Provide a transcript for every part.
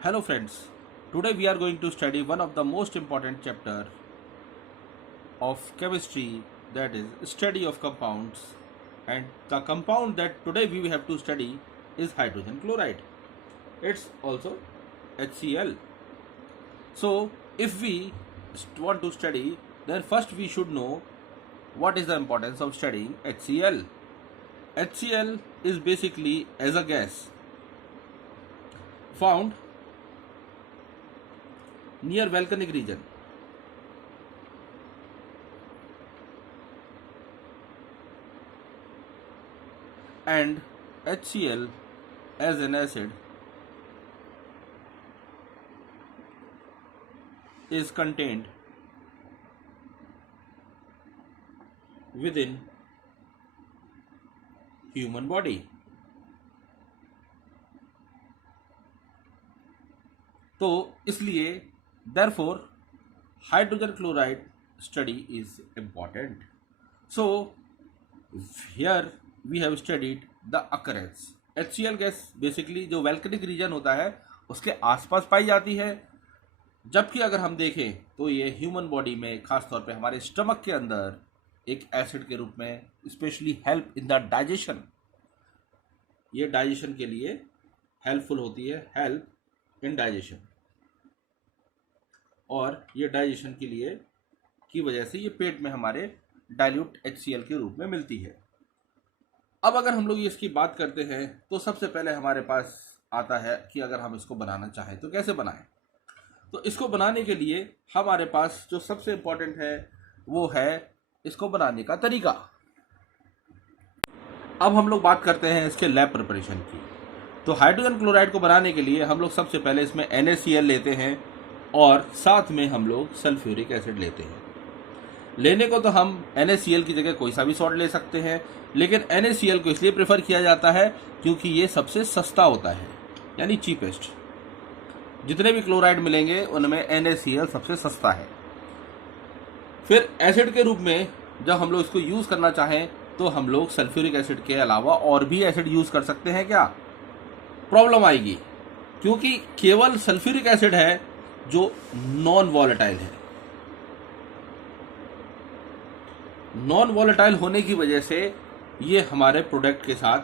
Hello friends, today we are going to study one of the most important chapter of chemistry, that is study of compounds, and the compound that today we have to study is hydrogen chloride. It's also HCl. So if we want to study, then first we should know what is the importance of studying HCl. HCl is basically as a gas found near volcanic region, and HCl as an acid is contained within human body. तो इसलिए therefore hydrogen chloride study is important. So here we have studied the occurrence. HCl gas basically जो वैल्कनिक reason होता है उसके आसपास पाई जाती है, जबकि अगर हम देखें तो ये ह्यूमन बॉडी में खासतौर पे हमारे स्टमक के अंदर एक एसिड के रूप में specially help in the digestion, ये डाइजेशन के लिए हेल्पफुल होती है, हेल्प इन डाइजेशन, और ये डाइजेशन के लिए की वजह से ये पेट में हमारे डाइल्यूट HCl के रूप में मिलती है। अब अगर हम लोग इसकी बात करते हैं तो सबसे पहले हमारे पास आता है कि अगर हम इसको बनाना चाहें तो कैसे बनाएं। तो इसको बनाने के लिए हमारे पास जो सबसे इम्पोर्टेंट है वो है इसको बनाने का तरीका। अब हम लोग बात करते हैं इसके लैब प्रिपरेशन की। तो हाइड्रोजन क्लोराइड को बनाने के लिए हम लोग सबसे पहले इसमें NaCl लेते हैं और साथ में हम लोग सल्फ्यूरिक एसिड लेते हैं। लेने को तो हम NaCl की जगह कोई सा भी सॉल्ट ले सकते हैं, लेकिन NaCl को इसलिए प्रेफर किया जाता है क्योंकि ये सबसे सस्ता होता है, यानी चीपेस्ट। जितने भी क्लोराइड मिलेंगे उनमें NaCl सबसे सस्ता है। फिर एसिड के रूप में जब हम लोग इसको यूज करना चाहें तो हम लोग सल्फ्यूरिक एसिड के अलावा और भी एसिड यूज कर सकते हैं। क्या प्रॉब्लम आएगी, क्योंकि केवल सल्फ्यूरिक एसिड है जो नॉन वॉलेटाइल है। नॉन वॉलेटाइल होने की वजह से ये हमारे प्रोडक्ट के साथ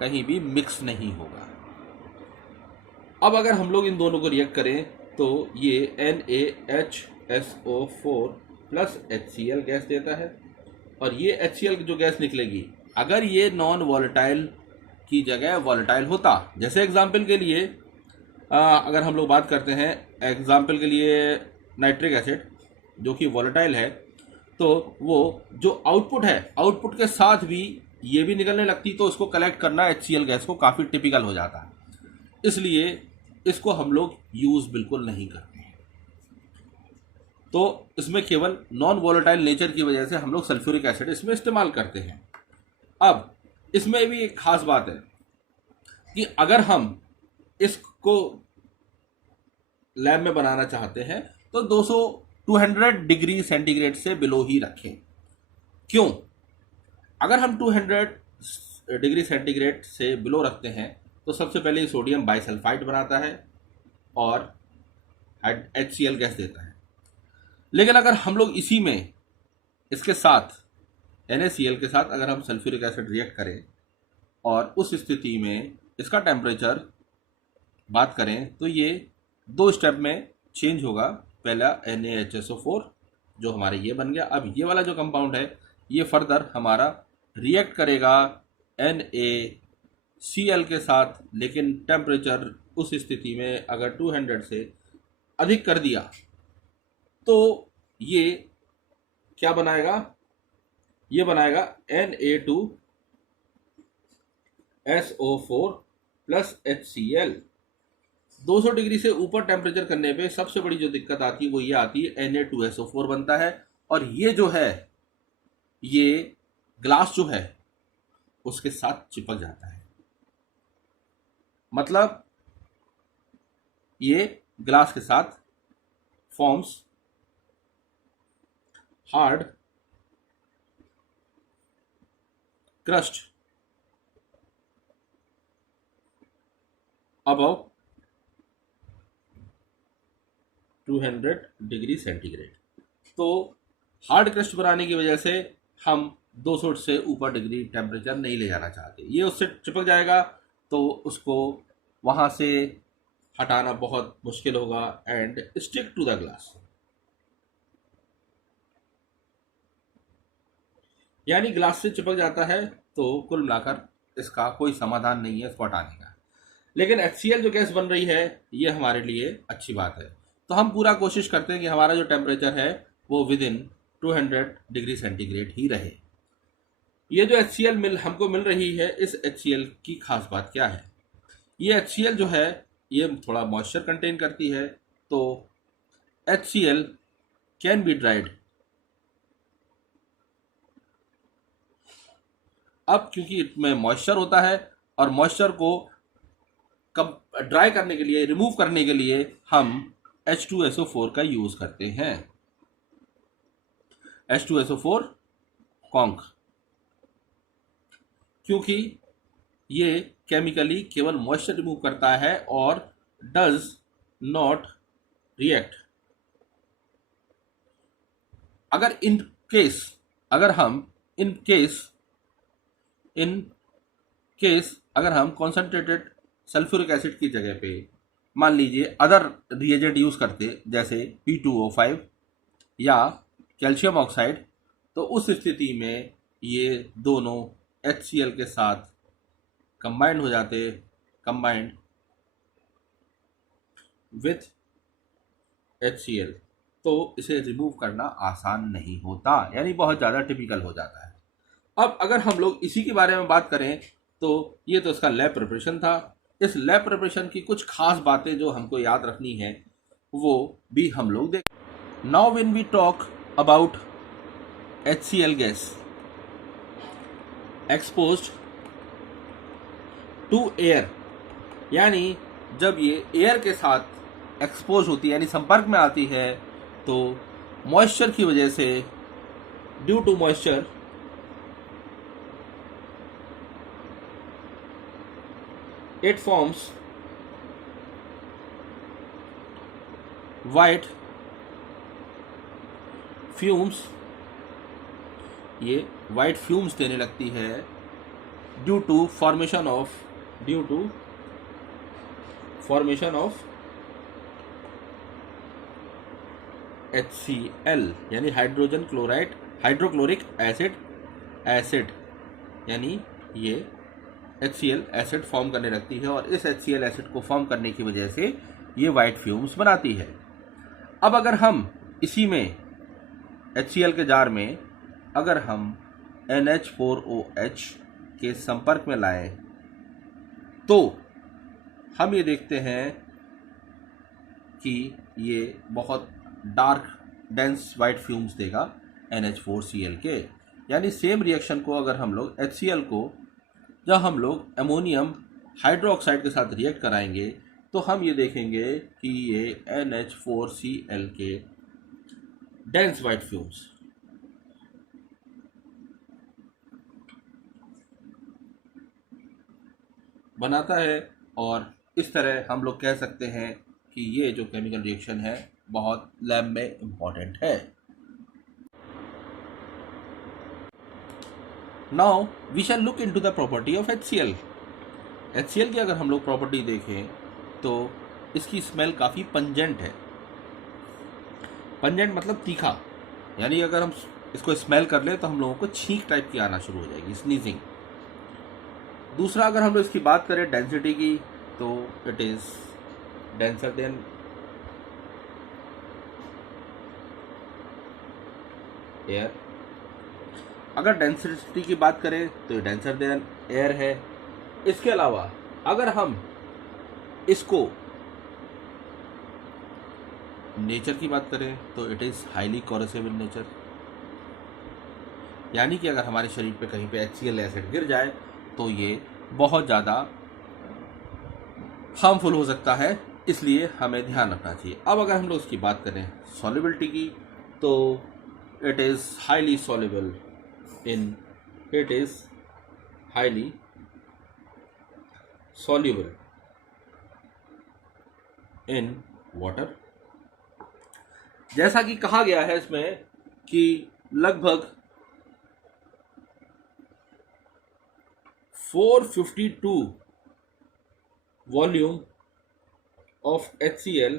कहीं भी मिक्स नहीं होगा। अब अगर हम लोग इन दोनों को रिएक्ट करें तो ये NaHSO4 प्लस HCl गैस देता है, और ये HCl जो गैस निकलेगी अगर ये नॉन वॉलेटाइल की जगह वॉलेटाइल होता, जैसे एग्जाम्पल के लिए अगर हम लोग बात करते हैं एग्जाम्पल के लिए नाइट्रिक एसिड जो कि वॉलेटाइल है, तो वो जो आउटपुट है आउटपुट के साथ भी ये भी निकलने लगती, तो उसको कलेक्ट करना HCl गैस को काफ़ी टिपिकल हो जाता है। इसलिए इसको हम लोग यूज़ बिल्कुल नहीं करते हैं। तो इसमें केवल नॉन वॉलेटाइल नेचर की वजह से हम लोग सल्फ्यूरिक एसिड इसमें इस्तेमाल करते हैं। अब इसमें भी एक खास बात है कि अगर हम इसको लैब में बनाना चाहते हैं तो 200 डिग्री सेंटीग्रेड से बिलो ही रखें। क्यों? अगर हम 200 डिग्री सेंटीग्रेड से बिलो रखते हैं तो सबसे पहले सोडियम बाइसल्फाइड बनाता है और HCl गैस देता है। लेकिन अगर हम लोग इसी में इसके साथ NaCl के साथ अगर हम सल्फ्यूरिक एसिड रिएक्ट करें और उस स्थिति में इसका टेम्परेचर बात करें तो ये 2 स्टेप में चेंज होगा। पहला NaHSO4 जो हमारे ये बन गया। अब ये वाला जो कंपाउंड है ये फर्दर हमारा रिएक्ट करेगा NaCl के साथ, लेकिन टेम्परेचर उस स्थिति में अगर 200 से अधिक कर दिया तो ये क्या बनाएगा, ये बनाएगा Na2SO4 प्लस HCl। 200 डिग्री से ऊपर टेम्परेचर करने पे सबसे बड़ी जो दिक्कत आती है वो ये आती है Na2SO4 बनता है, और ये जो है ये ग्लास जो है उसके साथ चिपक जाता है। मतलब ये ग्लास के साथ forms hard crust above 200 degree centigrade. तो हार्ड क्रस्ट बनाने की वजह से हम 200 से ऊपर डिग्री टेम्परेचर नहीं ले जाना चाहते, ये उससे चिपक जाएगा तो उसको वहाँ से हटाना बहुत मुश्किल होगा and stick to the glass. यानी ग्लास से चिपक जाता है, तो कुल मिलाकर इसका कोई समाधान नहीं है इसको हटाने का। लेकिन HCl जो गैस बन रही है ये हमारे लिए अच्छी बात है। तो हम पूरा कोशिश करते हैं कि हमारा जो टेम्परेचर है वो विद इन 200 डिग्री सेंटीग्रेड ही रहे। ये जो HCl हमको मिल रही है, इस HCl की खास बात क्या है? ये HCl जो है ये थोड़ा मॉइस्चर कंटेन करती है, तो HCl कैन बी ड्राइड। अब क्योंकि इसमें मॉइस्चर होता है और मॉइस्चर को कम ड्राई करने के लिए, रिमूव करने के लिए हम H2SO4 का यूज करते हैं। H2SO4 कॉन्क, क्योंकि ये केमिकली केवल मॉइस्चर रिमूव करता है और डज नॉट रिएक्ट। अगर इन केस अगर हम कॉन्सेंट्रेटेड सल्फ्यूरिक एसिड की जगह पे मान लीजिए अदर रिएजेंट यूज करते जैसे P2O5 या कैल्शियम ऑक्साइड, तो उस स्थिति में ये दोनों HCl के साथ कंबाइंड हो जाते, कंबाइंड विथ HCl, तो इसे रिमूव करना आसान नहीं होता, यानी बहुत ज़्यादा टिपिकल हो जाता है। अब अगर हम लोग इसी के बारे में बात करें तो ये तो इसका लैब प्रिपरेशन था। इस लैब प्रिपरेशन की कुछ खास बातें जो हमको याद रखनी है वो भी हम लोग देख। Now when we talk about HCl gas exposed to air, यानी जब ये एयर के साथ एक्सपोज होती है यानी संपर्क में आती है, तो मॉइस्चर की वजह से, due to moisture, it forms white fumes। ये white fumes देने लगती है due to formation of HCl यानी हाइड्रोक्लोरिक एसिड, यानी ये HCl एसिड फॉर्म करने लगती है और इस HCl एसिड को फॉर्म करने की वजह से ये वाइट फ्यूम्स बनाती है। अब अगर हम इसी में HCl के जार में अगर हम NH4OH के संपर्क में लाएं तो हम ये देखते हैं कि ये बहुत डार्क डेंस वाइट फ्यूम्स देगा NH4Cl के। यानी सेम रिएक्शन को अगर हम लोग HCl को जब हम लोग अमोनियम हाइड्रोक्साइड के साथ रिएक्ट कराएंगे तो हम ये देखेंगे कि ये NH4Cl के डेंस वाइट फ्यूम्स बनाता है, और इस तरह हम लोग कह सकते हैं कि ये जो केमिकल रिएक्शन है बहुत लैब में इम्पॉर्टेंट है। Now we shall look into the property of HCl। HCl की अगर हम लोग प्रॉपर्टी देखें तो इसकी स्मेल काफ़ी पंजेंट है। पंजेंट मतलब तीखा, यानी अगर हम इसको स्मेल कर ले तो हम लोगों को छींक टाइप की आना शुरू हो जाएगी, स्नीजिंग। दूसरा अगर हम लोग इसकी बात करें डेंसिटी की तो it is denser then air. अगर डेंसिटी की बात करें तो ये डेंसर देन एयर है। इसके अलावा अगर हम इसको नेचर की बात करें तो it is highly corrosive in nature, यानी कि अगर हमारे शरीर पे कहीं पे HCl एसिड गिर जाए तो ये बहुत ज़्यादा हार्मफुल हो सकता है, इसलिए हमें ध्यान रखना चाहिए। अब अगर हम लोग उसकी बात करें सॉल्युबिलिटी की तो it is highly soluble in water. जैसा कि कहा गया है इसमें कि लगभग 452 volume of HCl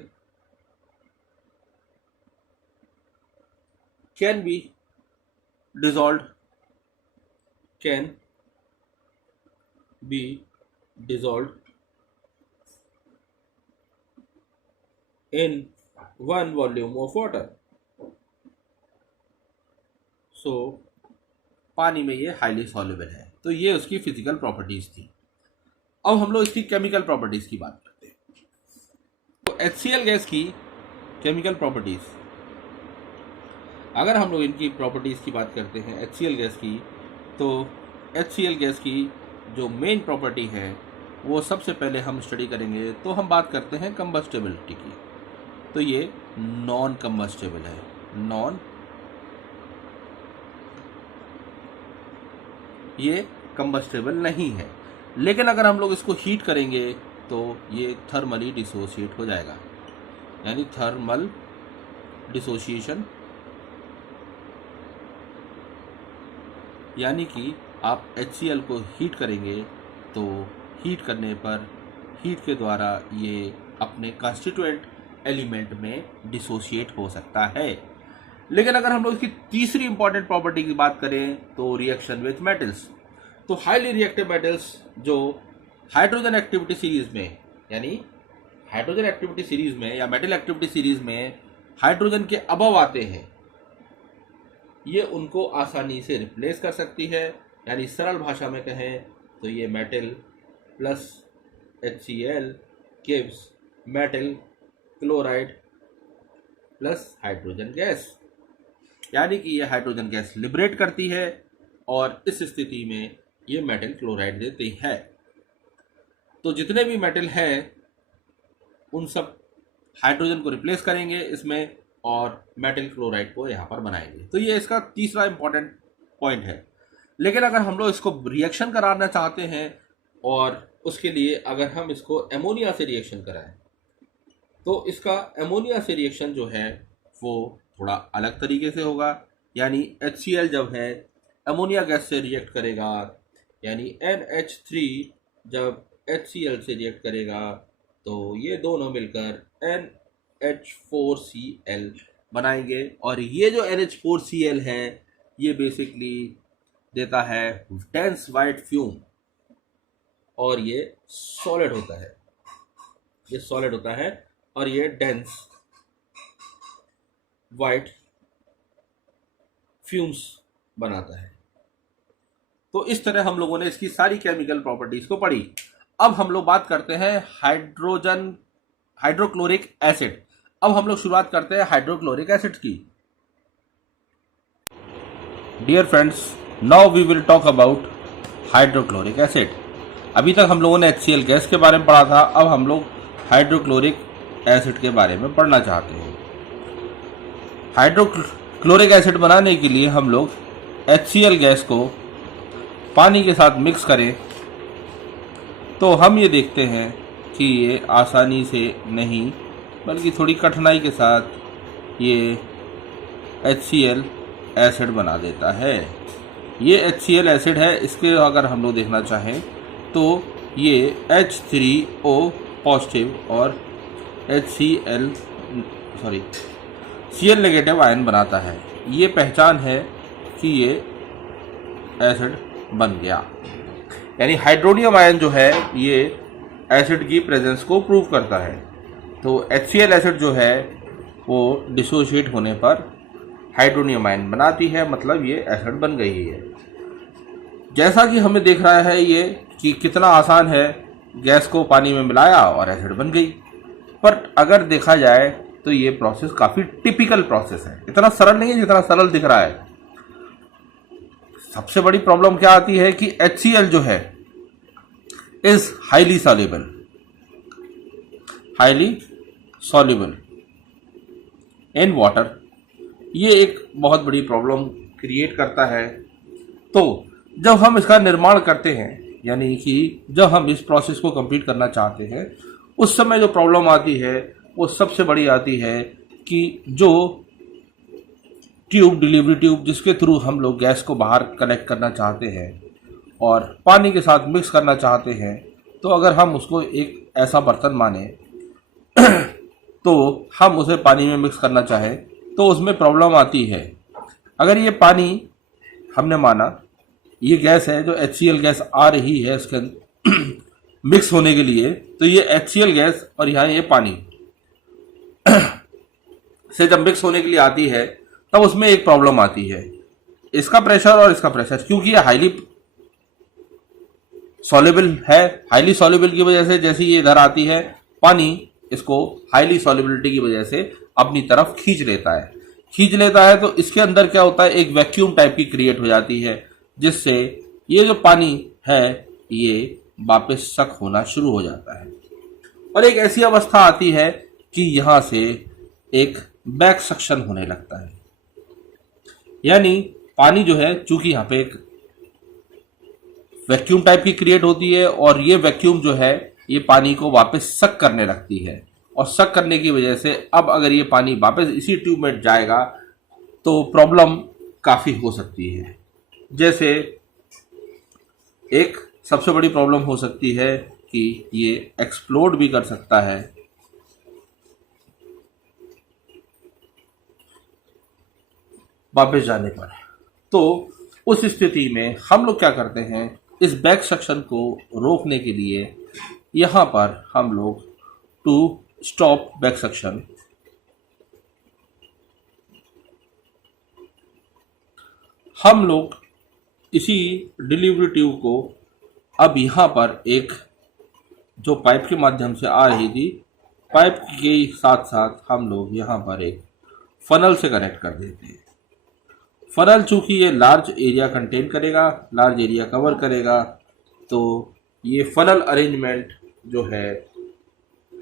can be dissolved in 1 volume of water. So पानी में ये हाईली सॉल्युबल है। तो ये उसकी फिजिकल प्रॉपर्टीज थी। अब हम लोग इसकी केमिकल प्रॉपर्टीज की बात करते हैं। तो HCl गैस की केमिकल प्रॉपर्टीज, अगर हम लोग इनकी प्रॉपर्टीज की बात करते हैं HCl गैस की, तो HCl गैस की जो मेन प्रॉपर्टी है वो सबसे पहले हम स्टडी करेंगे तो हम बात करते हैं कंबस्टेबिलिटी की। तो ये नॉन कंबस्टेबल है, ये कंबस्टेबल नहीं है। लेकिन अगर हम लोग इसको हीट करेंगे तो ये थर्मली डिसोशिएट हो जाएगा, यानी थर्मल डिसोशिएशन, यानी कि आप HCl को हीट करेंगे तो हीट करने पर हीट के द्वारा ये अपने कॉन्स्टिट्यूएंट एलिमेंट में डिसोशिएट हो सकता है। लेकिन अगर हम लोग इसकी तीसरी इंपॉर्टेंट प्रॉपर्टी की बात करें तो रिएक्शन विथ मेटल्स, तो हाईली रिएक्टिव मेटल्स जो हाइड्रोजन एक्टिविटी सीरीज में, यानी हाइड्रोजन एक्टिविटी सीरीज में या मेटल एक्टिविटी सीरीज में हाइड्रोजन के अबव आते हैं, ये उनको आसानी से रिप्लेस कर सकती है। यानी सरल भाषा में कहें तो ये metal plus HCl gives metal chloride plus hydrogen gas, यानी कि ये हाइड्रोजन गैस लिबरेट करती है और इस स्थिति में ये मेटल क्लोराइड देती है। तो जितने भी मेटल हैं उन सब हाइड्रोजन को रिप्लेस करेंगे इसमें और मेटल क्लोराइड को यहाँ पर बनाएंगे। तो ये इसका तीसरा इंपॉर्टेंट पॉइंट है। लेकिन अगर हम लोग इसको रिएक्शन कराना चाहते हैं और उसके लिए अगर हम इसको एमोनिया से रिएक्शन कराएं तो इसका एमोनिया से रिएक्शन जो है वो थोड़ा अलग तरीके से होगा। यानी HCl जब है एमोनिया गैस से रिएक्ट करेगा, यानी NH3 जब HCl से रिएक्ट करेगा तो ये दोनों मिलकर NH4Cl बनाएंगे। और ये जो NH4Cl है ये बेसिकली देता है डेंस वाइट फ्यूम, और ये सॉलिड होता है, ये सॉलिड होता है और ये डेंस वाइट फ्यूम्स बनाता है। तो इस तरह हम लोगों ने इसकी सारी केमिकल प्रॉपर्टीज को पढ़ी। अब हम लोग बात करते हैं हाइड्रोक्लोरिक एसिड। अब हम लोग शुरुआत करते हैं हाइड्रोक्लोरिक एसिड की। Dear friends, now we will talk about hydrochloric acid. अभी तक हम लोगों ने HCl गैस के बारे में पढ़ा था, अब हम लोग हाइड्रोक्लोरिक एसिड के बारे में पढ़ना चाहते हैं। हाइड्रोक्लोरिक एसिड बनाने के लिए हम लोग HCl गैस को पानी के साथ मिक्स करें तो हम ये देखते हैं कि ये आसानी से नहीं बल्कि थोड़ी कठिनाई के साथ ये HCl एसिड बना देता है। ये HCl एसिड है, इसके अगर हम लोग देखना चाहें तो ये H3O पॉजिटिव और Cl नेगेटिव आयन बनाता है। ये पहचान है कि ये एसिड बन गया, यानी हाइड्रोनियम आयन जो है ये एसिड की प्रेजेंस को प्रूव करता है। तो HCl एसिड जो है वो डिसोशिएट होने पर हाइड्रोनियम आयन बनाती है, मतलब ये एसिड बन गई है। जैसा कि हमें देख रहा है ये कि कितना आसान है, गैस को पानी में मिलाया और एसिड बन गई। पर अगर देखा जाए तो ये प्रोसेस काफ़ी टिपिकल प्रोसेस है, इतना सरल नहीं है जितना सरल दिख रहा है। सबसे बड़ी प्रॉब्लम क्या आती है कि HCl जो है is highly soluble in water. ये एक बहुत बड़ी प्रॉब्लम क्रिएट करता है। तो जब हम इसका निर्माण करते हैं, यानी कि जब हम इस प्रोसेस को कंप्लीट करना चाहते हैं, उस समय जो प्रॉब्लम आती है वो सबसे बड़ी आती है कि जो ट्यूब, डिलीवरी ट्यूब जिसके थ्रू हम लोग गैस को बाहर कनेक्ट करना चाहते हैं और पानी के साथ मिक्स करना चाहते हैं, तो अगर हम उसको एक ऐसा बर्तन माने तो हम उसे पानी में मिक्स करना चाहें तो उसमें प्रॉब्लम आती है। अगर ये पानी हमने माना ये गैस है जो HCl गैस आ रही है इसके मिक्स होने के लिए, तो ये HCl गैस और यहाँ ये पानी से जब मिक्स होने के लिए आती है तब उसमें एक प्रॉब्लम आती है, इसका प्रेशर और इसका प्रेशर, क्योंकि ये हाईली सॉल्युबल है। हाईली सॉल्युबल की वजह से जैसे ये इधर आती है, पानी इसको हाईली सॉल्युबिलिटी की वजह से अपनी तरफ खींच लेता है। तो इसके अंदर क्या होता है, एक वैक्यूम टाइप की क्रिएट हो जाती है, जिससे ये जो पानी है ये वापस सक होना शुरू हो जाता है। और एक ऐसी अवस्था आती है कि यहां से एक बैक सक्शन होने लगता है, यानी पानी जो है, चूंकि यहाँ पे एक वैक्यूम टाइप की क्रिएट होती है और ये वैक्यूम जो है ये पानी को वापस सक करने लगती है, और सक करने की वजह से अब अगर ये पानी वापस इसी ट्यूब में जाएगा तो प्रॉब्लम काफ़ी हो सकती है। जैसे एक सबसे बड़ी प्रॉब्लम हो सकती है कि ये एक्सप्लोड भी कर सकता है। वापस जाने पर तो उस स्थिति में हम लोग क्या करते हैं, इस बैक सक्शन को रोकने के लिए यहाँ पर हम लोग टू स्टॉप बैक सक्शन हम लोग इसी डिलीवरी ट्यूब को अब यहाँ पर एक जो पाइप के माध्यम से आ रही थी, पाइप के साथ साथ हम लोग यहाँ पर एक फनल से कनेक्ट कर देते हैं। फनल चूंकि ये लार्ज एरिया कंटेन करेगा, लार्ज एरिया कवर करेगा, तो ये फनल अरेंजमेंट जो है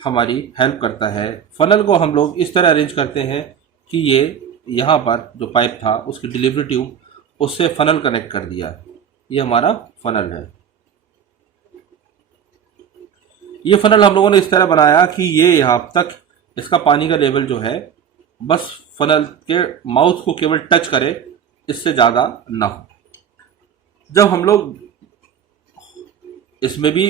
हमारी हेल्प करता है। फनल को हम लोग इस तरह अरेंज करते हैं कि ये यहाँ पर जो पाइप था उसकी डिलीवरी ट्यूब उससे फनल कनेक्ट कर दिया, ये हमारा फनल है। ये फनल हम लोगों ने इस तरह बनाया कि ये यहाँ तक इसका पानी का लेवल जो है बस फनल के माउथ को केवल टच करे, इससे ज़्यादा ना हो। जब हम लोग इसमें भी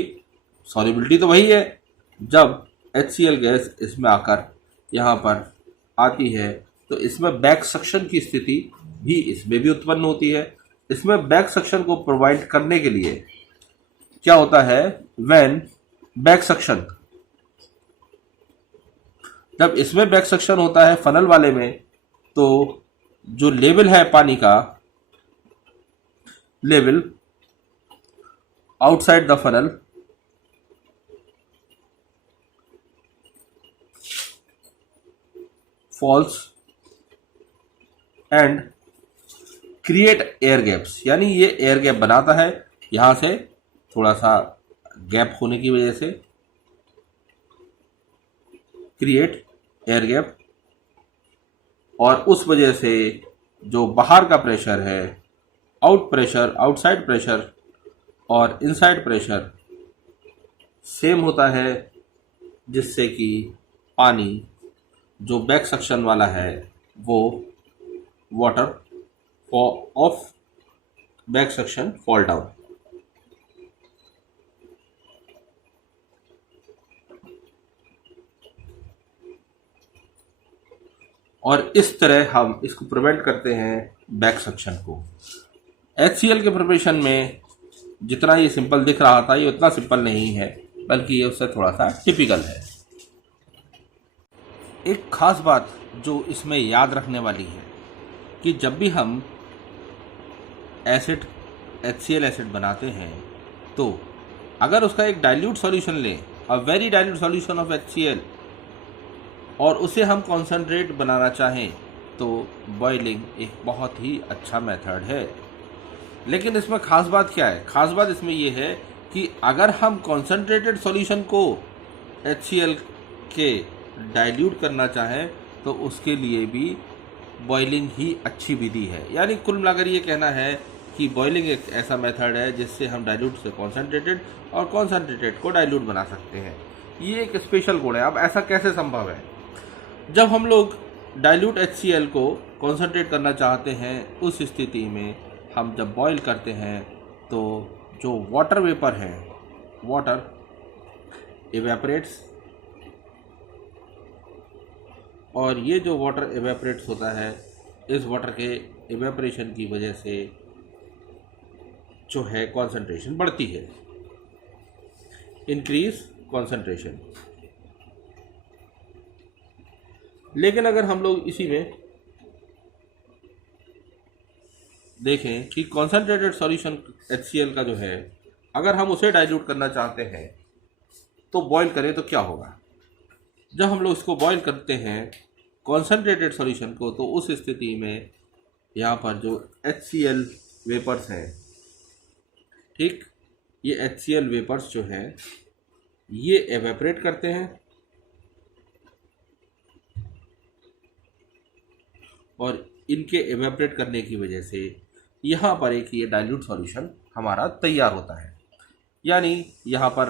सॉल्युबिलिटी तो वही है, जब HCl गैस इसमें आकर यहाँ पर आती है तो इसमें बैक सक्शन की स्थिति भी इसमें भी उत्पन्न होती है। इसमें बैक सक्शन को प्रोवाइड करने के लिए क्या होता है, व्हेन बैक सक्शन, जब इसमें बैक सक्शन होता है फनल वाले में, तो जो लेवल है पानी का, level outside the funnel falls and create air gaps, यानी ये एयर गैप बनाता है। यहां से थोड़ा सा गैप होने की वजह से क्रिएट एयर गैप, और उस वजह से जो बाहर का प्रेशर है, आउटसाइड प्रेशर और इनसाइड प्रेशर सेम होता है, जिससे कि पानी जो बैक सक्शन वाला है वो water of back suction fall down. और इस तरह हम इसको प्रिवेंट करते हैं बैक सक्शन को। HCl के प्रिपरेशन में जितना ये सिंपल दिख रहा था, ये उतना सिंपल नहीं है, बल्कि ये उससे थोड़ा सा टिपिकल है। एक खास बात जो इसमें याद रखने वाली है कि जब भी हम एसिड HCl एसिड बनाते हैं, तो अगर उसका एक डाइल्यूट सॉल्यूशन लें, a very dilute solution of HCl, और उसे हम कॉन्सेंट्रेट बनाना चाहें, तो बॉइलिंग एक बहुत ही अच्छा मेथड है। लेकिन इसमें खास बात क्या है, खास बात इसमें ये है कि अगर हम कॉन्सेंट्रेटेड सॉल्यूशन को HCl के डाइल्यूट करना चाहें तो उसके लिए भी बॉइलिंग ही अच्छी विधि है। यानी कुल मिलाकर ये कहना है कि बॉइलिंग एक ऐसा मेथड है जिससे हम डाइल्यूट से कॉन्सेंट्रेटेड और कॉन्सेंट्रेटेड को डाइल्यूट बना सकते हैं। ये एक स्पेशल गुण है। अब ऐसा कैसे संभव है, जब हम लोग डाइल्यूट HCl को कॉन्सेंट्रेट करना चाहते हैं, उस स्थिति में हम जब बॉईल करते हैं तो जो वाटर वेपर है, वाटर इवेपरेट्स, और ये जो वाटर इवेपरेट्स होता है, इस वाटर के इवेपरेशन की वजह से जो है कॉन्सेंट्रेशन बढ़ती है, इंक्रीज कॉन्सेंट्रेशन। लेकिन अगर हम लोग इसी में देखें कि कॉन्सेंट्रेटेड सॉल्यूशन HCl का जो है, अगर हम उसे डाइल्यूट करना चाहते हैं तो बॉईल करें तो क्या होगा। जब हम लोग इसको बॉईल करते हैं कॉन्सेंट्रेटेड सॉल्यूशन को, तो उस स्थिति में यहाँ पर जो HCl वेपर्स हैं, ठीक, ये HCl वेपर्स जो हैं ये एवेपरेट करते हैं और इनके एवेपरेट करने की वजह से यहाँ पर एक ये डाइल्यूट सॉल्यूशन हमारा तैयार होता है। यानी यहाँ पर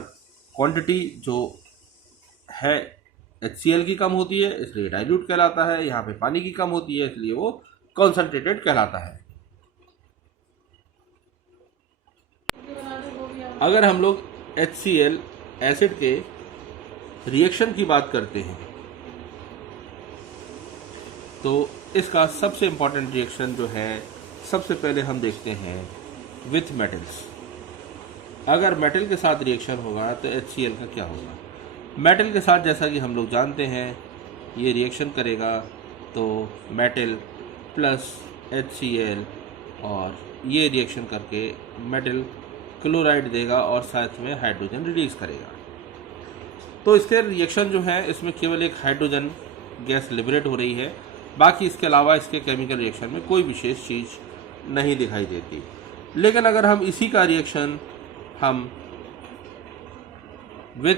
क्वांटिटी जो है HCl की कम होती है, इसलिए डाइल्यूट कहलाता है। यहाँ पे पानी की कम होती है, इसलिए वो कॉन्सेंट्रेटेड कहलाता है। अगर हम लोग HCl एसिड के रिएक्शन की बात करते हैं तो इसका सबसे इम्पॉर्टेंट रिएक्शन जो है, सबसे पहले हम देखते हैं विथ मेटल्स। अगर मेटल के साथ रिएक्शन होगा तो HCl का क्या होगा। मेटल के साथ जैसा कि हम लोग जानते हैं ये रिएक्शन करेगा तो मेटल प्लस HCl, और ये रिएक्शन करके मेटल क्लोराइड देगा और साथ में हाइड्रोजन रिलीज करेगा। तो इसके रिएक्शन जो है, इसमें केवल एक हाइड्रोजन गैस लिबरेट हो रही है, बाकी इसके अलावा इसके केमिकल रिएक्शन में कोई विशेष चीज़ नहीं दिखाई देती। लेकिन अगर हम इसी का रिएक्शन हम विथ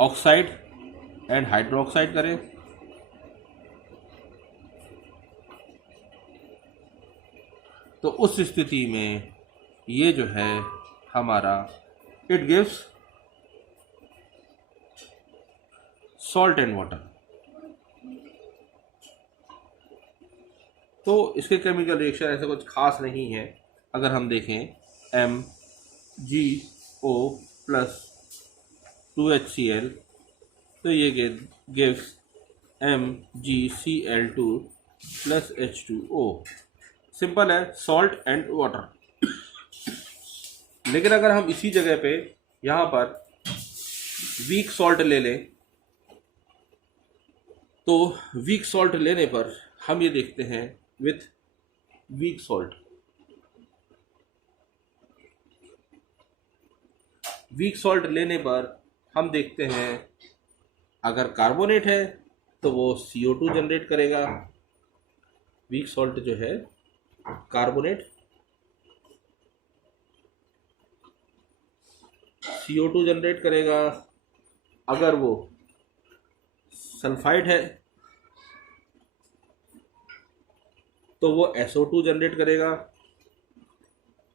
ऑक्साइड एंड हाइड्रोक्साइड करें तो उस स्थिति में ये जो है हमारा it gives salt and water. तो इसके केमिकल रिएक्शन ऐसे कुछ खास नहीं है। अगर हम देखें MgO प्लस 2HCl तो ये gives MgCl2 plus H2O। Simple है, सॉल्ट एंड वाटर। लेकिन अगर हम इसी जगह पे यहाँ पर वीक सॉल्ट ले लें तो वीक सॉल्ट लेने पर हम ये देखते हैं with weak salt, weak salt लेने पर हम देखते हैं अगर कार्बोनेट है तो वो CO2 जनरेट करेगा। वीक सॉल्ट जो है कार्बोनेट CO2 जनरेट करेगा। अगर वो सल्फाइड है तो वो SO2 जनरेट करेगा,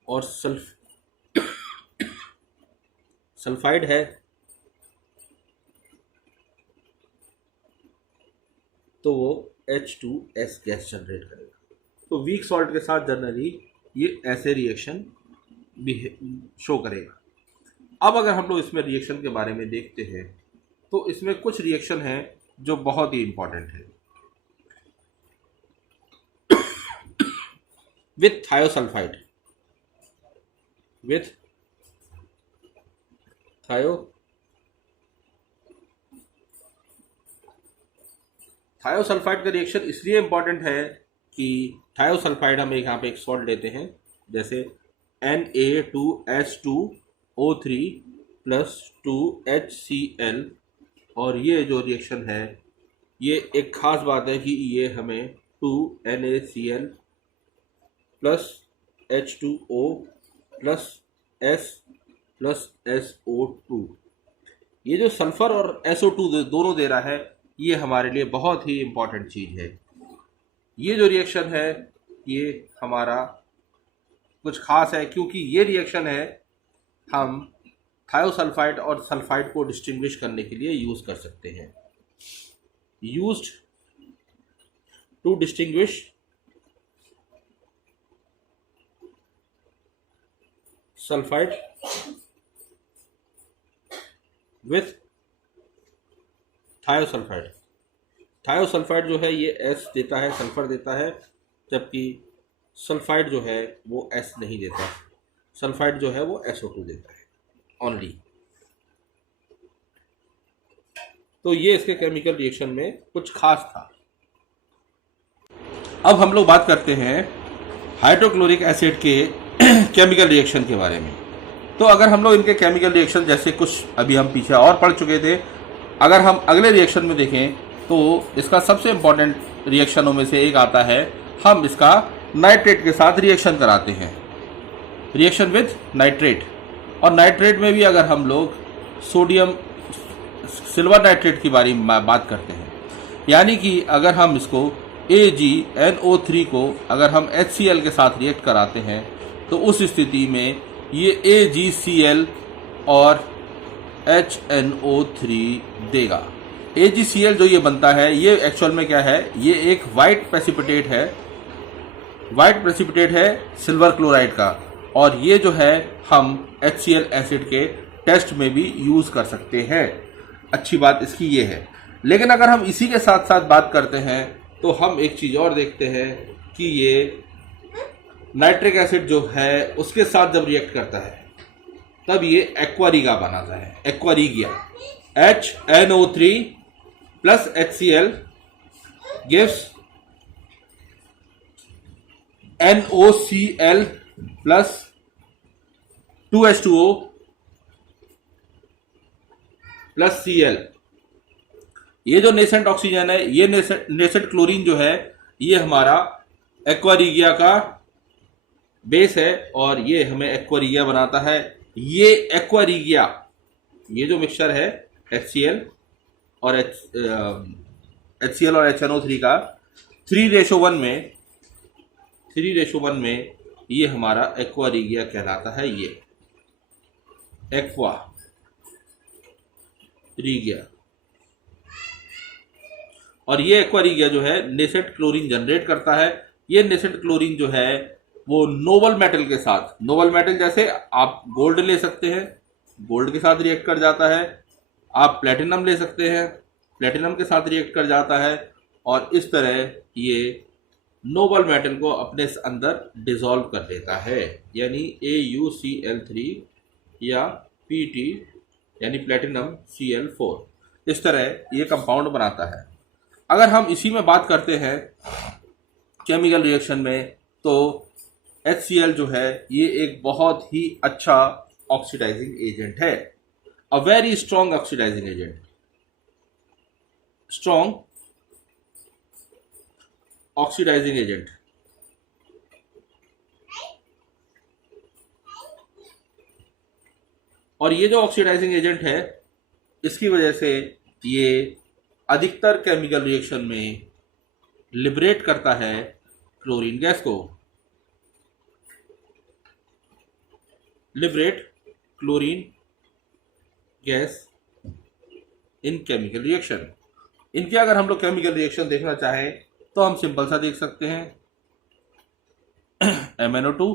और सल्फाइड है तो वो H2S गैस जनरेट करेगा। तो वीक सॉल्ट के साथ जनरली ये ऐसे रिएक्शन भी शो करेगा। अब अगर हम लोग इसमें रिएक्शन के बारे में देखते हैं तो इसमें कुछ रिएक्शन है जो बहुत ही इंपॉर्टेंट है। विथ थायोसल्फाइड, विथ थायोसल्फाइड का रिएक्शन इसलिए इंपॉर्टेंट है कि थायोसल्फाइड हम यहाँ पे एक सॉल्ट लेते हैं, जैसे Na2H2O3 प्लस 2HCl, और ये जो रिएक्शन है ये एक ख़ास बात है कि ये हमें 2NaCl plus H2O plus S plus SO2, ये जो सल्फ़र और SO2 दोनों दे रहा है, ये हमारे लिए बहुत ही इम्पॉर्टेंट चीज़ है। ये जो रिएक्शन है ये हमारा कुछ ख़ास है, क्योंकि ये रिएक्शन है हम थायोसल्फाइड और सल्फाइड को डिस्टिंग्विश करने के लिए यूज़ कर सकते हैं। used to distinguish sulfide with थायोसल्फाइड। थायोसल्फाइड जो है ये S देता है, सल्फर देता है, जबकि सल्फाइड जो है वो S नहीं देता। सल्फाइड जो है वो SO2 देता है ओनली। तो ये इसके केमिकल रिएक्शन में कुछ खास था। अब हम लोग बात करते हैं हाइड्रोक्लोरिक एसिड के केमिकल रिएक्शन के बारे में। तो अगर हम लोग इनके केमिकल रिएक्शन जैसे कुछ अभी हम पीछे और पढ़ चुके थे, अगर हम अगले रिएक्शन में देखें तो इसका सबसे इम्पोर्टेंट रिएक्शनों में से एक आता है, हम इसका नाइट्रेट के साथ रिएक्शन कराते हैं, रिएक्शन विद नाइट्रेट। और नाइट्रेट में भी अगर हम लोग सोडियम सिल्वर नाइट्रेट की बात करते हैं, यानी कि अगर हम इसको AgNO3 को अगर हम HCl के साथ रिएक्ट कराते हैं तो उस स्थिति में ये AgCl और HNO3 देगा। AgCl जो ये बनता है ये एक्चुअल में क्या है, ये एक वाइट प्रेसिपिटेट है, वाइट प्रेसिपिटेट है सिल्वर क्लोराइड का, और ये जो है हम HCl एसिड के टेस्ट में भी यूज़ कर सकते हैं। अच्छी बात इसकी ये है। लेकिन अगर हम इसी के साथ साथ बात करते हैं तो हम एक चीज़ और देखते हैं कि ये नाइट्रिक एसिड जो है उसके साथ जब रिएक्ट करता है तब ये एक्वारिगा बनाता है, एक्वारिगिया। HNO3 plus HCl gives NOCl plus 2H2O plus Cl। ये जो नेसेंट ऑक्सीजन है, ये नेसेंट क्लोरीन जो है, ये हमारा एक्वारिगिया का बेस है और ये हमें एक्वारिगिया बनाता है। ये एक्वारिगिया, ये जो मिक्सचर है HCl और HNO3 का 3:1 में ये हमारा एक्वारिगिया कहलाता है। ये एक्वारिगिया, और ये एक्वारिगिया जो है नेसेंट क्लोरीन जनरेट करता है। ये नेसेंट क्लोरीन जो है वो नोबल मेटल के साथ, नोबल मेटल जैसे आप गोल्ड ले सकते हैं, गोल्ड के साथ रिएक्ट कर जाता है। आप प्लेटिनम ले सकते हैं, प्लेटिनम के साथ रिएक्ट कर जाता है। और इस तरह ये नोबल मेटल को अपने अंदर डिसॉल्व कर देता है, यानी AuCl3 या Pt यानी प्लेटिनम Cl4, इस तरह ये कंपाउंड बनाता है। अगर हम इसी में बात करते हैं केमिकल रिएक्शन में, तो HCl जो है ये एक बहुत ही अच्छा ऑक्सीडाइजिंग एजेंट है, a very strong oxidising agent, strong oxidising agent. और ये जो ऑक्सीडाइजिंग एजेंट है, इसकी वजह से ये अधिकतर केमिकल रिएक्शन में लिबरेट करता है क्लोरीन गैस को, liberate chlorine gas in chemical reaction. इनके अगर हम लोग केमिकल रिएक्शन देखना चाहें तो हम सिंपल सा देख सकते हैं, MnO2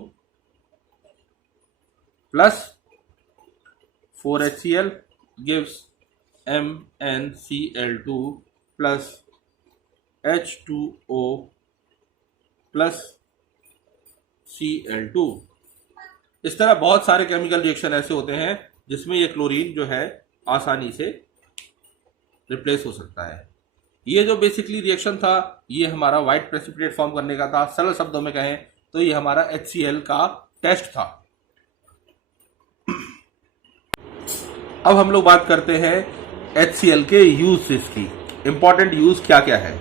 plus 4HCl gives MnCl2 plus H2O plus Cl2। इस तरह बहुत सारे केमिकल रिएक्शन ऐसे होते हैं जिसमें ये क्लोरीन जो है आसानी से रिप्लेस हो सकता है। ये जो बेसिकली रिएक्शन था ये हमारा वाइट प्रेसिपिटेट फॉर्म करने का था। सरल शब्दों में कहें तो ये हमारा HCl का टेस्ट था। अब हम लोग बात करते हैं HCl के यूजेस की, इंपॉर्टेंट यूज क्या क्या है।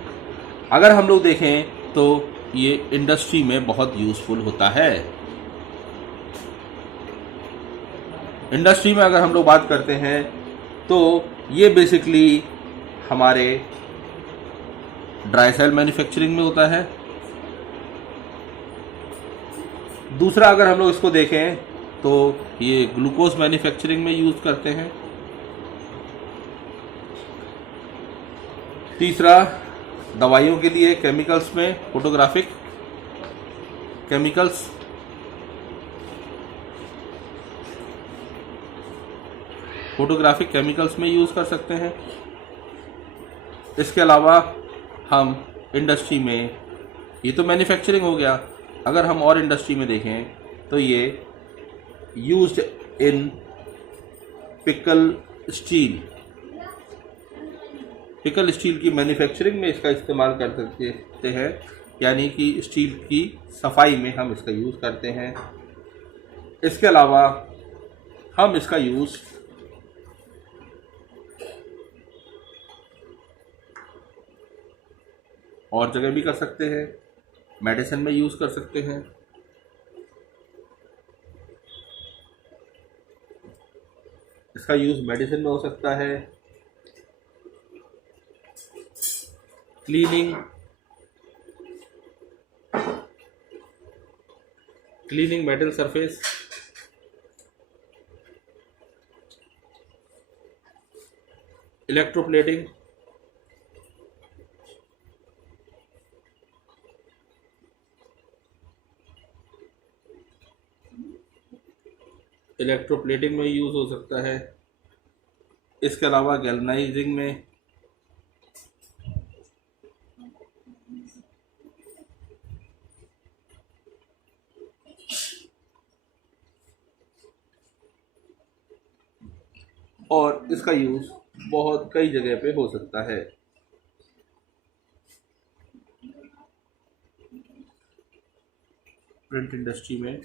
अगर हम लोग देखें तो ये इंडस्ट्री में बहुत यूजफुल होता है। इंडस्ट्री में अगर हम लोग बात करते हैं तो ये बेसिकली हमारे ड्राई सेल मैन्युफैक्चरिंग में होता है। दूसरा अगर हम लोग इसको देखें तो ये ग्लूकोज मैन्युफैक्चरिंग में यूज करते हैं। तीसरा, दवाइयों के लिए केमिकल्स में फोटोग्राफिक केमिकल्स, फोटोग्राफिक केमिकल्स में यूज़ कर सकते हैं। इसके अलावा हम इंडस्ट्री में, ये तो मैन्युफैक्चरिंग हो गया, अगर हम और इंडस्ट्री में देखें तो ये used in pickle steel, pickle steel की मैन्युफैक्चरिंग में इसका इस्तेमाल कर सकते हैं, यानी कि स्टील की सफाई में हम इसका यूज़ करते हैं। इसके अलावा हम इसका यूज़ और जगह भी कर सकते हैं, मेडिसिन में यूज़ कर सकते हैं। इसका यूज़ मेडिसिन में हो सकता है, cleaning metal surface, electroplating, electroplating में यूज़ हो सकता है। इसके अलावा गैल्वनाइजिंग में, और इसका यूज़ बहुत कई जगह पे हो सकता है। प्रिंट इंडस्ट्री में,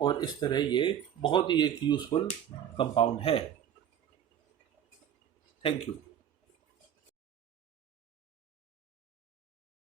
और इस तरह ये बहुत ही एक यूज़फुल कंपाउंड है। Thank you.